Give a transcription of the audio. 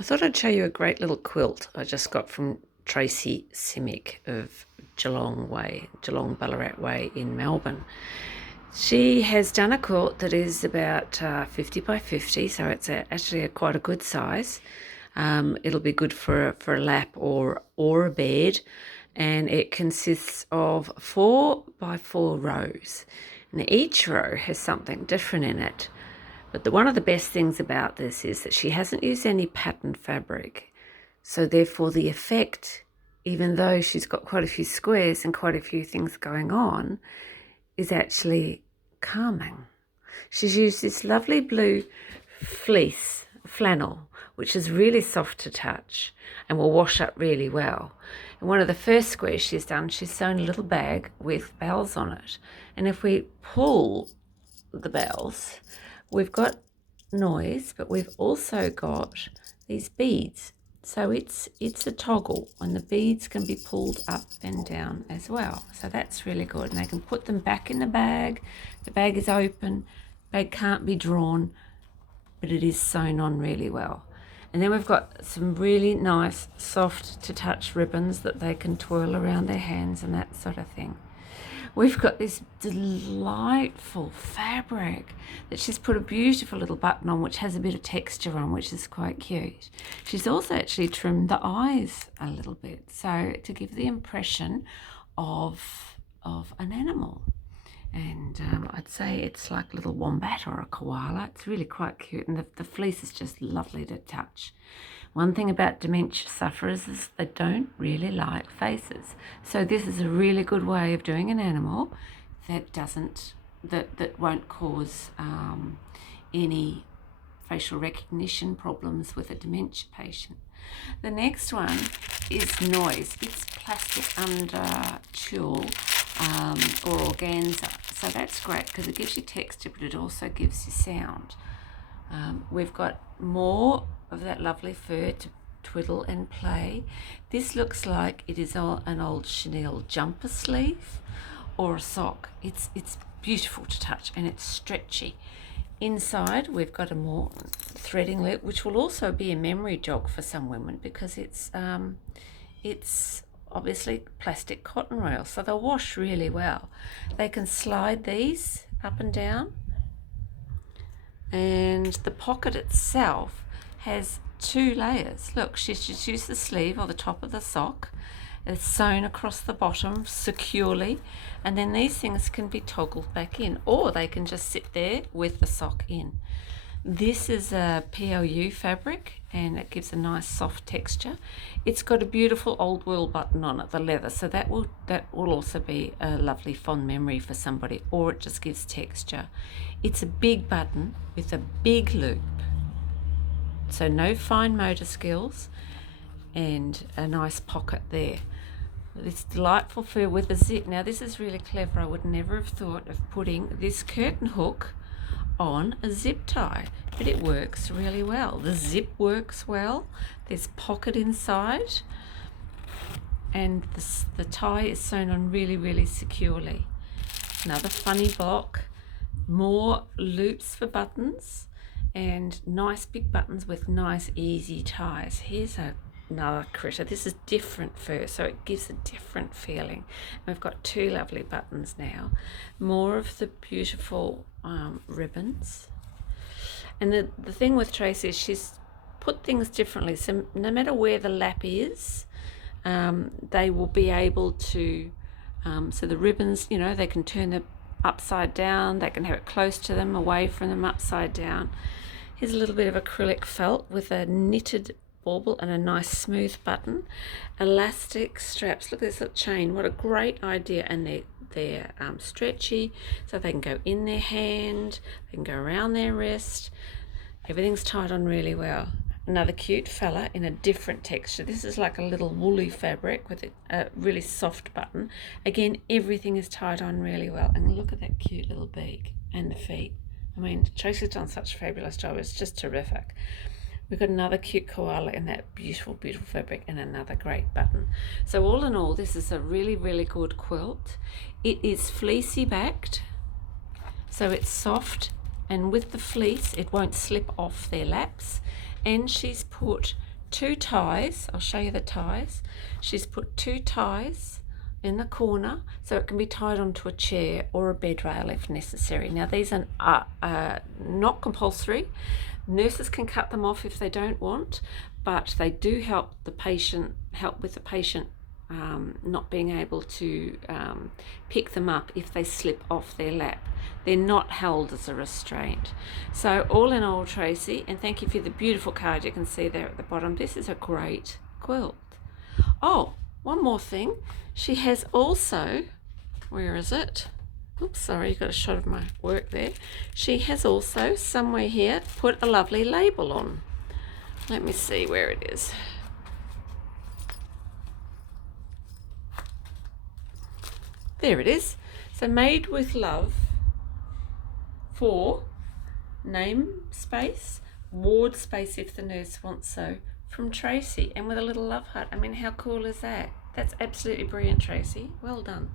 I thought I'd show you a great little quilt I just got from Tracey S of Geelong Ballarat Way in Melbourne. She has done a quilt that is about 50 by 50, so it's actually quite a good size. It'll be good for a lap or a bed, and it consists of 4 by 4 rows, and each row has something different in it. But one of the best things about this is that she hasn't used any patterned fabric. So therefore the effect, even though she's got quite a few squares and quite a few things going on, is actually calming. She's used this lovely blue fleece, flannel, which is really soft to touch and will wash up really well. And one of the first squares she's done, she's sewn a little bag with bells on it. And if we pull the bells, we've got noise, but we've also got these beads. So it's a toggle, and the beads can be pulled up and down as well. So that's really good. And they can put them back in the bag. The bag is open, bag can't be drawn, but it is sewn on really well. And then we've got some really nice soft to touch ribbons that they can twirl around their hands and that sort of thing. We've got this delightful fabric that she's put a beautiful little button on, which has a bit of texture on, which is quite cute. She's also actually trimmed the eyes a little bit, so to give the impression of an animal. And I'd say it's like a little wombat or a koala. It's really quite cute, and the fleece is just lovely to touch. One thing about dementia sufferers is they don't really like faces. So this is a really good way of doing an animal that won't cause any facial recognition problems with a dementia patient. The next one is noise. It's plastic under tulle or organza. So that's great because it gives you texture, but it also gives you sound. We've got more of that lovely fur to twiddle and play. This looks like it is an old chenille jumper sleeve or a sock. It's beautiful to touch, and it's stretchy. Inside we've got a more threading loop, which will also be a memory jog for some women because it's obviously plastic cotton rail, so they'll wash really well. They can slide these up and down, and the pocket itself has 2 layers. Look, she's just used the sleeve or the top of the sock. It's sewn across the bottom securely, and then these things can be toggled back in, or they can just sit there with the sock in. This is a PLU fabric, and it gives a nice soft texture. It's got a beautiful old world button on it, the leather, so that will also be a lovely fond memory for somebody, or it just gives texture. It's a big button with a big loop, so no fine motor skills, and a nice pocket there. This delightful fur with a zip. Now this is really clever. I would never have thought of putting this curtain hook on a zip tie, but it works really well. The zip works well. There's pocket inside, and the tie is sewn on really, really securely. Another funny block, more loops for buttons, and nice big buttons with nice easy ties. Here's another critter. This is different fur, so it gives a different feeling. We've got 2 lovely buttons now. More of the beautiful ribbons. And the thing with Tracey is she's put things differently. So no matter where the lap is, they will be able to, so the ribbons, they can turn them upside down. They can have it close to them, away from them, upside down. Here's a little bit of acrylic felt with a knitted bauble and a nice smooth button. Elastic straps. Look at this little chain. What a great idea. And they're stretchy, so they can go in their hand, they can go around their wrist. Everything's tied on really well. Another cute fella in a different texture. This is like a little woolly fabric with a really soft button. Again, everything is tied on really well. And look at that cute little beak and the feet. I mean, Tracy's done such a fabulous job. It's just terrific. We've got another cute koala in that beautiful, beautiful fabric, and another great button. So all in all, this is a really, really good quilt. It is fleecy backed, so it's soft, and with the fleece, it won't slip off their laps. And she's put 2 ties. I'll show you the ties. She's put 2 ties in the corner so it can be tied onto a chair or a bed rail if necessary. Now these are not compulsory. Nurses can cut them off if they don't want, but they do help with the patient not being able to pick them up if they slip off their lap. They're not held as a restraint. So all in all, Tracey, and thank you for the beautiful card you can see there at the bottom, this is a great quilt. Oh, one more thing. She has also, where is it? Oops, sorry, you got a shot of my work there. She has also, somewhere here, put a lovely label on. Let me see where it is. There it is. So made with love for name space, ward space if the nurse wants so, from Tracey, and with a little love heart. I mean, how cool is that? That's absolutely brilliant, Tracey. Well done.